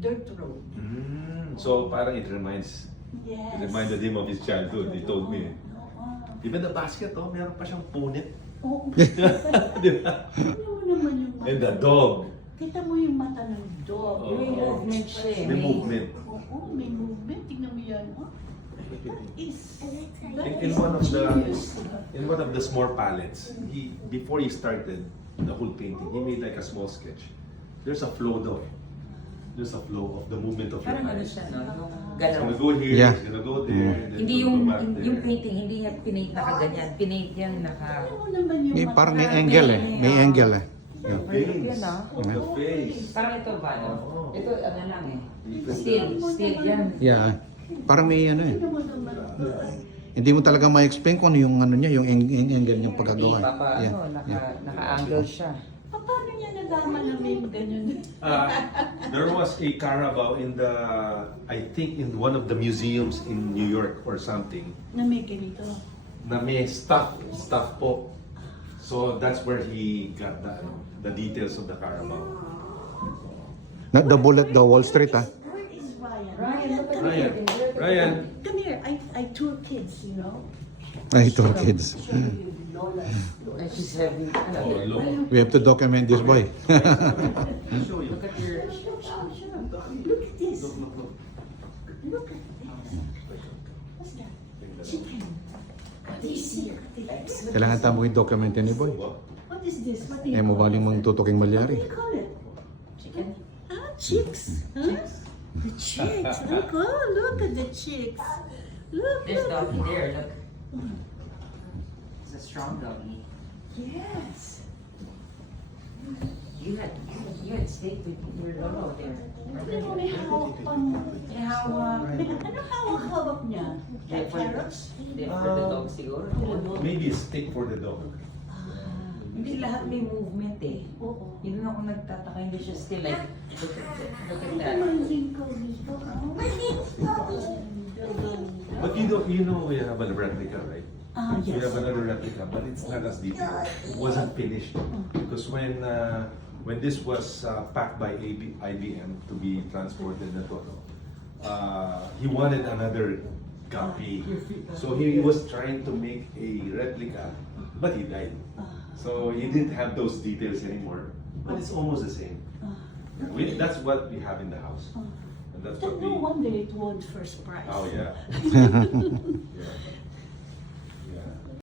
dirt road. So parang it Yes. reminded him of his childhood. He told me. Oo. Even the basket, meron pa siyang punit. Oo. Di ba? Tingnan mo naman yung mata. And the dog. Kita mo yung mata ng dog. May movement siya eh. May movement. Oo, may movement. Tingnan mo yan. Oh. That In is one of the genius. small palettes, before he started the whole painting, he made like a small sketch. There's a flow though. There's a flow of the movement of your Parang ano eyes. siya, no? Yung It's galaw. gonna go here, Yeah. it's gonna go there, then Hindi it's yung, gonna go back there. yung painting, hindi niya pinaint nakaganyan. Pinaint yan naka... Tingnan mo naman yung May mata. parang may angle eh. May angle eh. The Yun, face. ah. The face. Parang ito ba, no? Oo. Ito, ano lang eh. Different. Still yan. Yeah. Parang may ano eh. Tingnan mo naman. Hindi mo talaga ma-explain kung ano yung ano niya, yung angle niyang Hindi pagkagawa. pa pa, Yeah. ano, Yeah. naka-angle siya. Paano niya nadama na may ganyan? There was a Carabao in the, I think in one of the museums in New York or something, Na may ganito. na may stuff po. So that's where he got the details of the Carabao. Not the bullet, the Wall Street ah. Where is Ryan? Ryan, look at come here. Ryan, Come here. I tour kids, you know. Ay, ito kids. Show you Lola. And she's having, ano, oh, look. We have to document this boy. I'll show you. look at your... Look at this. Look, look, look. Look at this. What's that? Chicken. What is here? Kailangan tamo yung documentin ni boy. What is this? What do you Eh, call mabaling it? mong tutuking What do malyari. you call it? Chicken? Ah, chicks. Huh? The chicks. Look, oh, look at the chicks. Look, There's look. doggy there, look. It's a strong doggy. Yes. You had steak with your lolo there. Tignan mo, may hawak pang... May hawak. Ano hawak-hawak niya? Like Carrots? For the dog siguro. Maybe a stick for the dog. Hindi lahat may movement eh. Oo. Yun ako nagtataka, hindi siya still like, look at Ito that. man wrinkle dito. But you know we have a replica, right? Ah, We yes. have another replica, but it's not as detailed. It wasn't finished because when this was packed by IBM to be transported na Toto, he wanted another copy. So he was trying to make a replica, but he died. So he didn't have those details anymore. But it's almost the same. That's what we have in the house. And that's Then what no we. wonder it won first prize. Oh yeah. Yeah.